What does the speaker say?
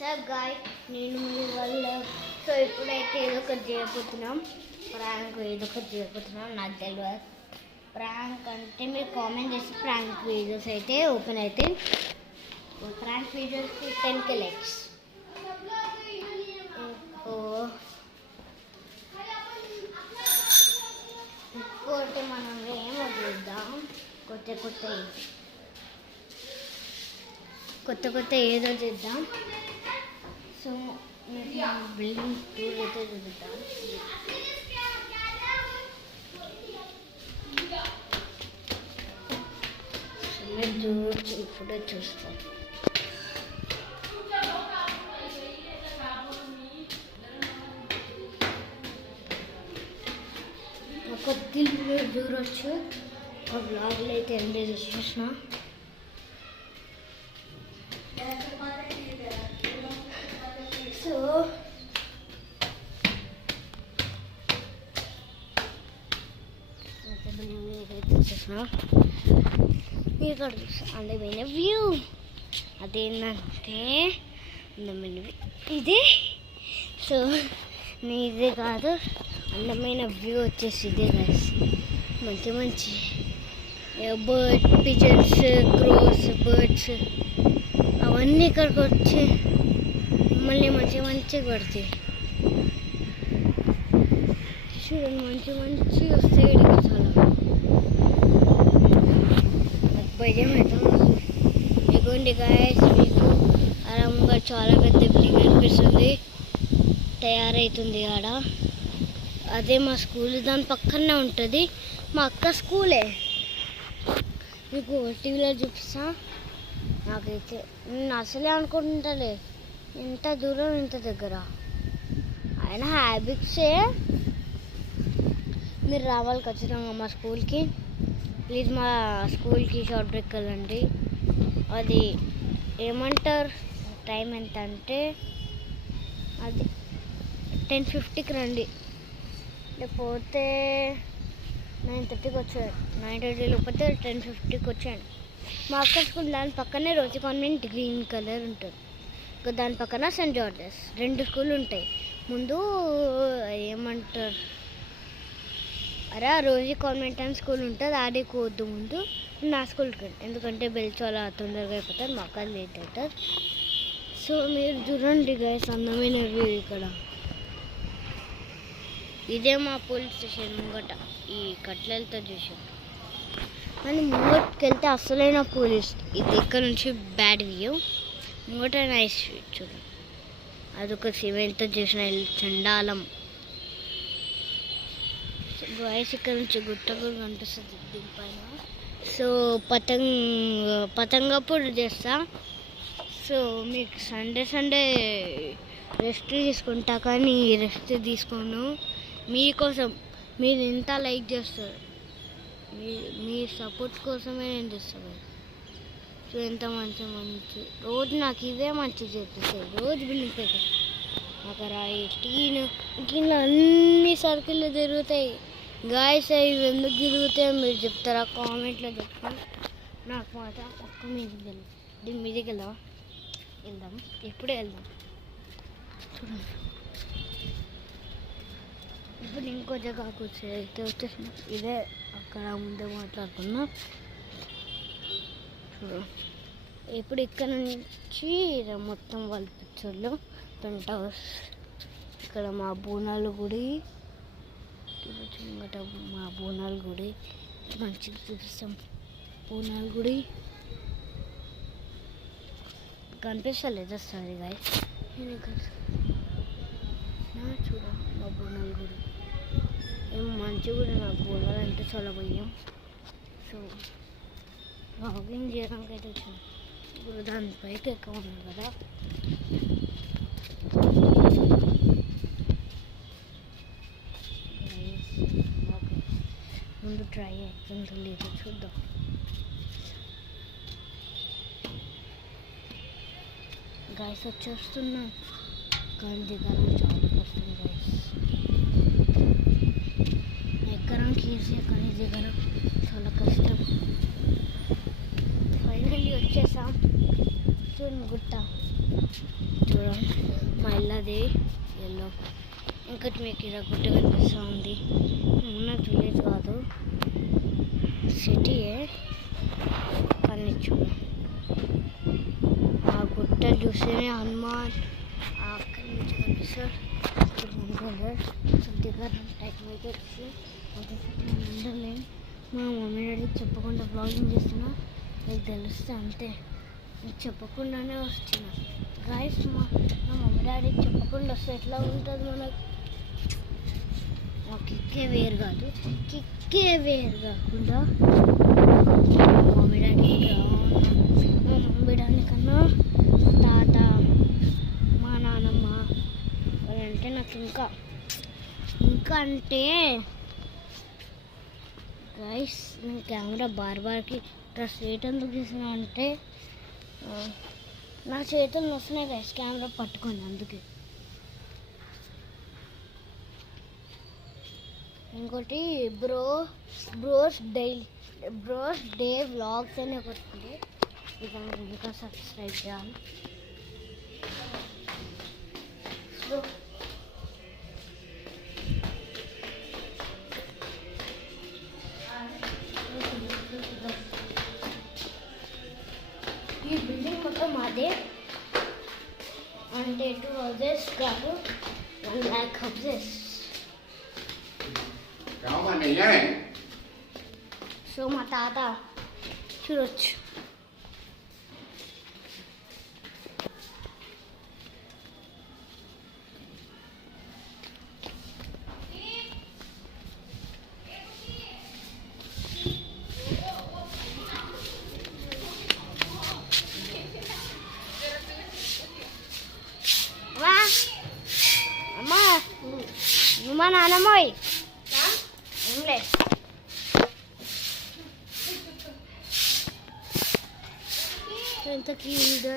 WhatsApp guy, నేను మీ వల్ల. So ఇప్పుడైతే ఏదో ఒకటి చేయబోతున్నాం, ప్రాంక్ ఏదో ఒకటి చేయబోతున్నాం. నాకు తెలియదు ప్రాంక్ అంటే మీరు కామెంట్ చేసి ప్రాంక్ వీడియోస్ అయితే ఓపెన్ అయితే ప్రాంక్ వీడియోస్కి 10K లైక్స్. ఇంకోటి మనం ఏమో చూద్దాం, కొత్త ఏదో చేద్దాం. సో బిల్డింగ్ టూర్ అయితే చూద్దాం. ఇప్పుడే చూస్తాం. కొద్ది చూడవచ్చు. ఆ బ్లాగ్లో అయితే ఎంజాయ్ చేసిన. సో ఇక్కడ అందమైన వ్యూ అదేంటంటే అందమైన ఇదే. సో ఇదే కాదు, అందమైన వ్యూ వచ్చేసి ఇదే గైస్. మంచి బర్డ్ పిజన్స్, క్రోస్, బర్డ్స్ అవన్నీ ఇక్కడికి వచ్చి మళ్ళీ మంచిగా పడతాయి. చూడండి, మంచి వస్తాయి ఇక్కడికి. చాలా భయం అవుతుంది. ఇదిగోండి గాయస్, మీకు ఆరాంగా చాలా పెద్ద బిల్డింగ్ అనిపిస్తుంది, తయారవుతుంది ఆడ. అదే మా స్కూల్, దాని పక్కనే ఉంటుంది మా అక్క స్కూలే. మీకు టీవీలో చూపిస్తా. నాకైతే నేను అసలే అనుకుంటుంటలే, ఇంత దూరం ఇంత దగ్గర. ఆయన హ్యాబిట్సే. మీరు రావాలి ఖచ్చితంగా మా స్కూల్కి. ప్లీజ్ మా స్కూల్కి షార్ట్ బ్రేక్ వెళ్ళండి. అది ఏమంటారు, టైం ఎంత అంటే అది 10:50కి రండి, లేకపోతే 9:30కి వచ్చాడు. 9:30 లేకపోతే 10:50కి వచ్చాడు. మా అక్క స్కూల్ దాని పక్కనే రోజు కాన్వెంట్ గ్రీన్ కలర్ ఉంటుంది. ఇంకా దాని పక్కన సెయింట్ జార్జెస్, 2 స్కూళ్ళు ఉంటాయి. ముందు ఏమంటారు, రోజు కాన్వెంట్ అని స్కూల్ ఉంటుంది, ఆడే కోద్దు ముందు నా స్కూల్కి. ఎందుకంటే బెల్ చాలా తొందరగా అయిపోతారు, మా అక్క లేట్ అవుతారు. సో మీరు చూడండి గైస్, అందమైన వ్యూ ఇక్కడ. ఇదే మా పోలీస్ స్టేషన్ ముంగట, ఈ కట్లలతో చూసాం. కానీ ముంగట్కి వెళ్తే అసలైన పోలీస్. ఇది ఇక్కడ నుంచి బ్యాడ్ వ్యూ. ముంగట నైస్ వ్యూ చూడండి. అదొక సిమెంట్తో చేసిన చండాలం. వాయిస్ ఇక్కడ నుంచి గుట్ట కూడా కనిపిస్తుంది దీనిపైన. సో పతంగప్పుడు చేస్తా. సో మీకు సండే రెస్ట్ తీసుకుంటా, కానీ రెస్ట్ తీసుకోను మీకోసం. మీరు ఎంత లైక్ చేస్తారు, మీ సపోర్ట్ కోసమే నేను చేస్తాను. సో ఎంత మంచి రోజు నాకు ఇదే మంచి చేపిస్తాయి. రోజు బిల్డింగ్ పెట్టి ఒక రాయి టీన్ అన్ని సర్కిల్లో తిరుగుతాయి. గాయస్ ఇవి ఎందుకు తిరుగుతాయో మీరు చెప్తారా? కామెంట్లో చెప్తాను. నాకు మాత్రం ఒక్క దీని మీదకి వెళ్దాం. ఎప్పుడే వెళ్దాం చూడండి. ఇప్పుడు ఇంకో జగకు అయితే వచ్చేసిన. ఇదే అక్కడ ముందే మాట్లాడుకున్నా. ఇప్పుడు ఇక్కడ నుంచి మొత్తం వాళ్ళ పిక్చర్లు పెంట్ హౌస్. ఇక్కడ మా బోనాలు గుడి, మంచిగా చూపిస్తాం. బోనాల గుడి కనిపిస్తలేదు సారీ గాయస్. చూడండి మా బోనాల గుడి ఏం మంచిగా కూడా. నాకు బోనాలు అంటే చాలా భయం. సో వాకింగ్ చేయడానికి అయితే వచ్చింది. ఇప్పుడు దానిపైకి ఎక్కువ ఉన్నారు కదా. ముందు ట్రై అవుతుందో లేదో చూద్దాం. గాయస్ వచ్చేస్తున్నా, కానీ దిగడం చాలా కష్టం గాయస్. ఎక్కడానికి ఈజీగా, కానీ దిగడం చాలా కష్టం. ఫైనల్లీ వచ్చేసాం. చూడండి గుట్ట, చూడండి అది ఎల్లో. ఇంకటి మీకు ఇలా గుట్ట కనిపిస్తూ ఉంది. ఉన్నది విలేజ్ కాదు, సిటీయే. కానీ చూడు, ఆ గుట్టలు చూస్తేనే హనుమాన్ అక్కడి నుంచి కనిపిస్తాడు. దగ్గర టైం అయితే వచ్చి ఉండలేం. మా మమ్మీ డాడీకి చెప్పకుండా బ్లాగింగ్ చేస్తున్నా, మీకు తెలిస్తే అంతే. మీకు చెప్పకుండానే వస్తున్నా గాయస్. మా మమ్మీ డాడీకి చెప్పకుండా వస్తే ఎట్లా ఉంటుంది మనకు? కిక్కే వేరు కాదు, కిక్కే వేరు కాకుండా మా మమ్మీ డాడీ కన్నా తాత, మా నాన్నమ్మ వాళ్ళంటే నాకు ఇంకా అంటే గైస్. నేను కెమెరా బార్కి ఇట్లా స్ట్రేట్ ఎందుకు తీసినా అంటే నా చేతులు నొస్తున్నాయి గైస్ కెమెరా పట్టుకొని, అందుకే. ఇంకోటి బ్రోస్ డే వ్లాగ్స్ అని ఒకటి ఉంది, ఇదంతా ఇంకా సబ్స్క్రైబ్ చేయాలి. సో ఈ బిల్డింగ్ మొత్తం మాదే, అంటే 2 houses కాదు, 1 lakh houses. సో మా తాత చూడొచ్చు. అమ్మా మా నాన్నమ్మోయ్ ఏంలే. ఎంతకీ వీడియో